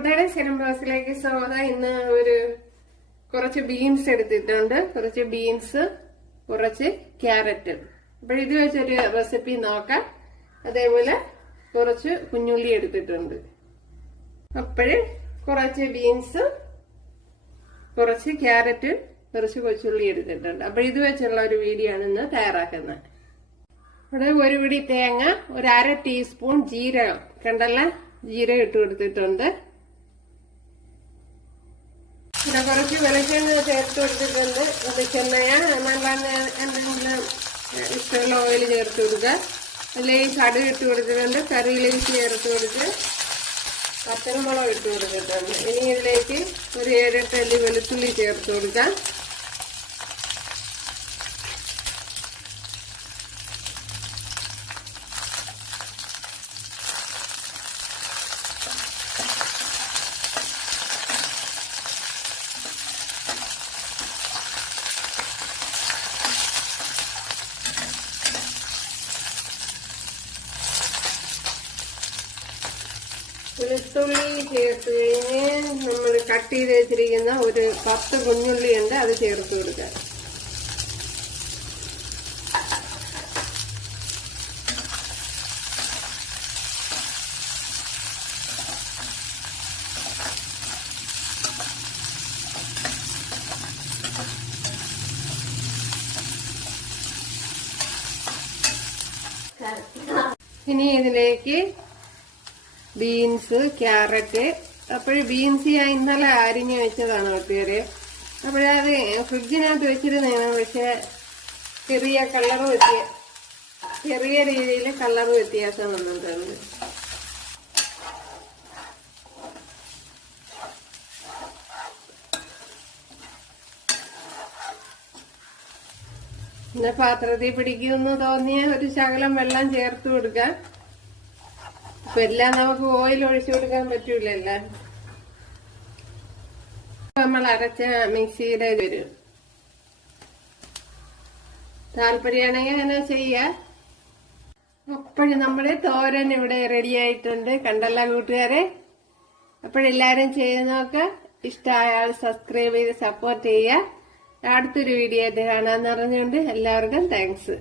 സെലംബ്രോസിലേക്ക് സ്വാഗതം. ഇന്ന് ഒരു കുറച്ച് ബീൻസ് എടുത്തിട്ടുണ്ട്. കുറച്ച് ബീൻസ് കുറച്ച് ക്യാരറ്റ് അപ്പോൾ ഇത് വെച്ചൊരു റെസിപ്പി നോക്കാം. അതേപോലെ കുറച്ച് കുഞ്ഞുള്ളി എടുത്തിട്ടുണ്ട്. അപ്പോഴ് കുറച്ച് ബീൻസ് കുറച്ച് ക്യാരറ്റ് കുറച്ച് കൊച്ചുള്ളി എടുത്തിട്ടുണ്ട്. അപ്പോൾ ഇത് വെച്ചുള്ള ഒരു വീഡിയോ ആണ് ഇന്ന് തയ്യാറാക്കുന്നത്. ഇവിടെ ഒരു പിടി തേങ്ങ ഒരു അര ടീസ്പൂൺ ജീരകം. കണ്ടല്ല? ജീരകം ഇട്ട് കൊടുത്തിട്ടുണ്ട്. ഇവിടെ കുറച്ച് വെളിച്ചെണ്ണ ചേർത്ത് കൊടുത്തിട്ടുണ്ട്. വെളിച്ചെണ്ണയ നല്ല എന്തെങ്കിലും ഇഷ്ടമുള്ള ഓയിൽ ചേർത്ത് കൊടുക്കുക അല്ലെങ്കിൽ കടുക് ഇട്ട് കൊടുത്തിട്ടുണ്ട്. കറിയിലേക്ക് ചേർത്ത് കൊടുത്ത് പച്ചമുളക് ഇട്ട് കൊടുത്തിട്ടുണ്ട്. ഇനി ഇതിലേക്ക് ഒരു ഏഴെട്ട് അല്ലി വെളുത്തുള്ളി ചേർത്ത് കൊടുക്കാം. വെളുത്തുള്ളി ചേർത്ത് കഴിഞ്ഞ് നമ്മൾ കട്ട് ചെയ്ത് വെച്ചിരിക്കുന്ന ഒരു പത്ത് കുഞ്ഞുള്ളി ഉണ്ട് അത് ചേർത്ത് കൊടുക്കുക. ഇനി ഇതിലേക്ക് ബീൻസ് ക്യാരറ്റ് അപ്പോൾ ബീൻസ് ഞാൻ ഇന്നലെ അരിഞ്ഞ് വെച്ചതാണ് ഒത്തിരി അപ്പോഴത് ഫ്രിഡ്ജിനകത്ത് വെച്ചിരുന്നതാണ് പക്ഷെ ചെറിയ കളർ വ്യത്യ ചെറിയ രീതിയിൽ കളർ വ്യത്യാസം വന്നിട്ടുണ്ട്. പിന്നെ പാത്രത്തിൽ പിടിക്കുമെന്ന് തോന്നിയ ഒരു ശകലം വെള്ളം ചേർത്ത് കൊടുക്കാം. ഇപ്പൊ എല്ലാം നമുക്ക് ഓയിൽ ഒഴിച്ചു കൊടുക്കാൻ പറ്റൂലല്ല. നമ്മൾ അരച്ച മിക്സിയുടെ ഇത് വരും. താല്പര്യമാണെങ്കിൽ അങ്ങനെ ചെയ്യാം. അപ്പോഴും നമ്മുടെ തോരൻ ഇവിടെ റെഡി ആയിട്ടുണ്ട്. കണ്ടല്ല കൂട്ടുകാരെ? അപ്പോഴെല്ലാരും ചെയ്ത് നോക്ക. ഇഷ്ടമായ ആൾ സബ്സ്ക്രൈബ് ചെയ്ത് സപ്പോർട്ട് ചെയ്യുക. അടുത്തൊരു വീഡിയോ ആയിട്ട് കാണാന്ന് പറഞ്ഞുകൊണ്ട് എല്ലാവർക്കും താങ്ക്സ്